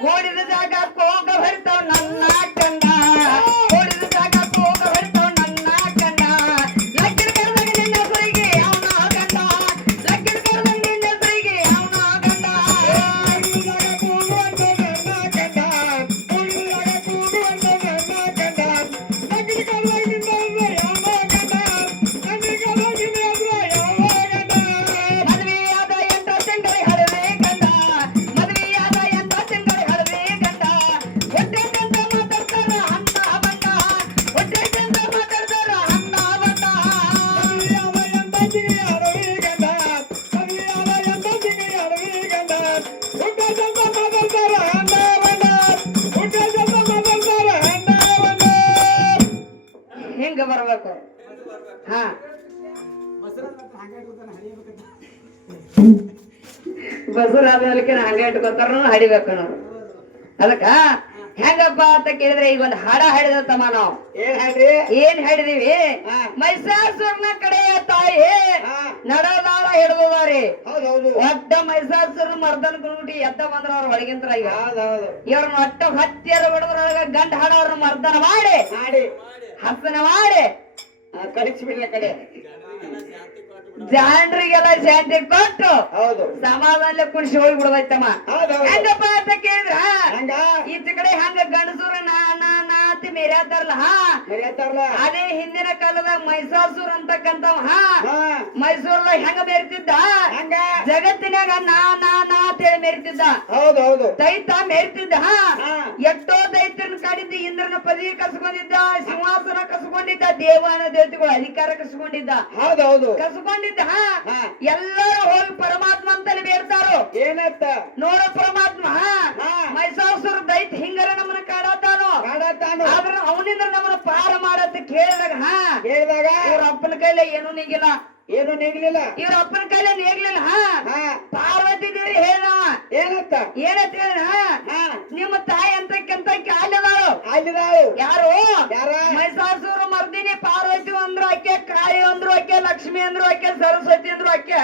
ಕೋಡಿದ ಜಾಗ ಹೋಗ ಬರ್ತಾವ ನನ್ನ ಕಂಡ ಕೋಡಿದ ಜಾಗ ಹೋಗ ಬರ್ತಾವ ನನ್ನ ಕಂಡ ಲಕ್ಕಿನ ಕರ್ದಾಗ ನಿನ್ನ ಹೆಸರಿಗೆ ಅವನ ಗಂಡ ಲಕ್ಕಿನ ಕರ್ದಾಗ ನಿನ್ನ ಹೆಸರಿಗೆ ಅವನ ಗಂಡ ಮದುವೆಯಾದ 8 ತಿಂಗಳ ಹಡವೆ ಗಂಡ ಮದುವೆಯಾದ 8 ತಿಂಗಳ ಹಡವೆ ಗಂಡ ಹೊಟ್ಟೆ ಚಂದ ಮಾತಾಡ್ತಾರ ಅನ್ನ ಬಂದ ಹೊಟ್ಟೆ ಚಂದ ಮಾತಾಡ್ತಾರ ಅನ್ನ ಬಂದ ಹಿಂಗ ಬರ್ಬೇಕು ಹಾ ಬಸರಾದ ಹಂಗ ಇಟ್ಕೊತಾರ ಹಡಿಬೇಕು ನಾವು ಅದಕ್ಕ ಹೆಂಗಪ್ಪ ಅಂತ ಕೇಳಿದ್ರೆ ಈಗ ಒಂದು ಹಾಡ ಹಾಡಿದ ತಮ್ಮ ನಾವು ಏನ್ ಹಾಡಿದೀವಿ ಮೈಸಾಸುರನ ಕಡೆಯ ತಾಯಿ ನಡದಾಳ ಹಿಡಿದಾರಿ ಒಟ್ಟ ಮೈಸಾಸುರನ ಮರ್ದನ್ ಕುಂಬಿಟ್ಟು ಎದ್ದ ಬಂದ್ರ ಅವ್ರ ಒಳಗಿಂತರ ಈಗ ಇವ್ರನ್ನ ಒಟ್ಟ ಹತ್ತಿರ ಬಿಡದ್ರೊಳಗ ಗಂಡ ಹಾಡವ್ರನ್ನ ಮರ್ದನ ಮಾಡಿ ಹಸನ ಮಾಡಿ ಕಳಿಸಿಬಿಡ್ಲ ಕಡೆ ಜಾನ್ರಿಗೆಲ್ಲ ಶಾಂತಿ ಕೊಟ್ಟು ಸಮಾಧಾನ ಕುಣಿಸಿ ಹೋಗಿ ಬಿಡದೈತಮ್ಮ ಹೆಂಗಪ್ಪ ಅಂತ ಕೇಳಿದ್ರ ಈಚ ಕಡೆ ಹಂಗ ಗಂಡಸೂರ ನಾತಿ ಮೆರ್ಯಾತಾರಲ್ಲ ಅದೇ ಹಿಂದಿನ ಕಾಲದಾಗ ಮೈಸಾಸುರ ಅಂತಕ್ಕಂಥವ ಮೈಸೂರ್ದಾಗ ಹೆಂಗ ಮೆರಿತಿದ್ದ ಜಗತ್ತಿನಾಗ ಅಂತೇಳಿ ಮೆರಿತಿದ್ದ ದೈತ ಮೆರಿತಿದ್ದ ಎಷ್ಟೋ ದೈತ್ಯನ ಕಾಡಿದ್ದ ಇಂದ್ರನ ಪದವಿ ಕಸ್ಕೊಂಡಿದ್ದ ಸಿಂಹಾಸನ ಕಸ್ಕೊಂಡಿದ್ದ ದೇವಾನ ದೇವತೆಗಳು ಅಧಿಕಾರ ಕಸ್ಕೊಂಡಿದ್ದ ಕಸ್ಕೊಂಡಿದ್ದ ಎಲ್ಲರೂ ಹೋಗಿ ಪರಮಾತ್ಮ ಅಂತಲೇ ಬೇಡ್ತಾರೋ ಏನಂತ ನೋಡ ಪರಮಾತ್ಮ ಮೈಸಾಸುರ ದೈತ ಹಿಂಗರ ನಮ್ಮನ್ನ ಕಾಡತಾನೋ ಆದ್ರ ಅವನಿಂದ ನಮ್ಮನ್ನ ಪಾರ ಮಾಡತ್ತ ಕೇಳಿದಾಗ ಇವ್ರ ಅಪ್ಪನ ಕೈಲೇ ಏನು ನೀಗಿಲ್ಲ ಇವ್ರ ಅಪ್ಪನ ಕೈಲೇ ನೀಗ್ಲಿಲ್ಲ ಪಾರ್ವತಿ ದೇವಿ ಹೇಳ ಏನಂತ ಹೇಳ ನಿಮ್ಮ ತಾಯಿ ಅಂತಕ್ಕಂತ ಅಲ್ಲಿದಾಳು ಯಾರು ಮೈಸಾಸುರ ಮರ್ದಿನಿ ಪಾರ್ವತಿ ಅಂದ್ರು ಆಕೆ ಕಾಳಿ ಅಂದ್ರು ಆಕೆ ಲಕ್ಷ್ಮಿ ಅಂದ್ರು ಆಕೆ ಸರಸ್ವತಿ ಅಂದ್ರು ಆಕೆ